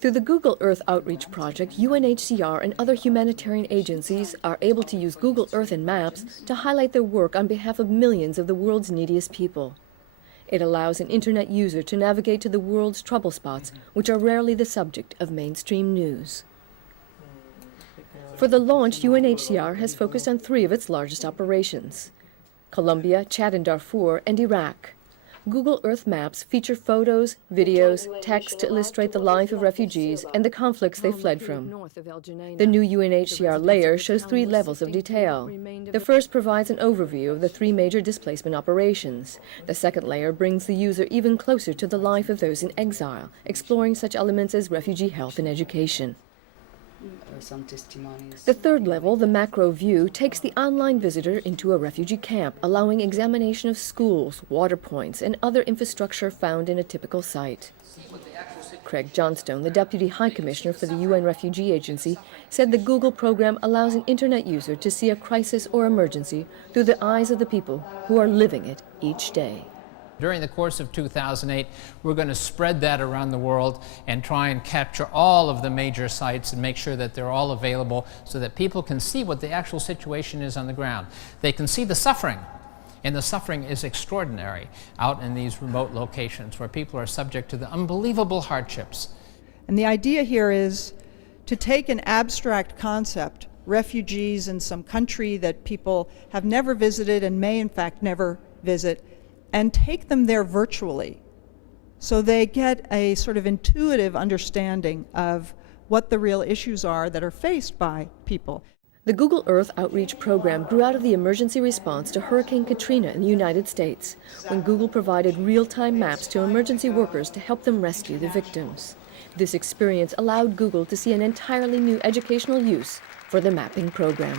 Through the Google Earth Outreach Project, UNHCR and other humanitarian agencies are able to use Google Earth and Maps to highlight their work on behalf of millions of the world's neediest people. It allows an internet user to navigate to the world's trouble spots, which are rarely the subject of mainstream news. For the launch, UNHCR has focused on 3 of its largest operations: Colombia, Chad and Darfur, and Iraq. Google Earth Maps feature photos, videos, text to illustrate the life of refugees and the conflicts they fled from. The new UNHCR layer shows 3 levels of detail. The first provides an overview of the 3 major displacement operations. The second layer brings the user even closer to the life of those in exile, exploring such elements as refugee health and education. Some testimonies. The third level, the macro view, takes the online visitor into a refugee camp, allowing examination of schools, water points, and other infrastructure found in a typical site. Craig Johnstone, the Deputy High Commissioner for the UN Refugee Agency, said the Google program allows an internet user to see a crisis or emergency through the eyes of the people who are living it each day. During the course of 2008, we're going to spread that around the world and try and capture all of the major sites and make sure that they're all available so that people can see what the actual situation is on the ground. They can see the suffering, and the suffering is extraordinary out in these remote locations where people are subject to the unbelievable hardships. And the idea here is to take an abstract concept, refugees in some country that people have never visited and may in fact never visit, and take them there virtually so they get a sort of intuitive understanding of what the real issues are that are faced by people. The Google Earth Outreach program grew out of the emergency response to Hurricane Katrina in the United States, when Google provided real-time maps to emergency workers to help them rescue the victims. This experience allowed Google to see an entirely new educational use for the mapping program.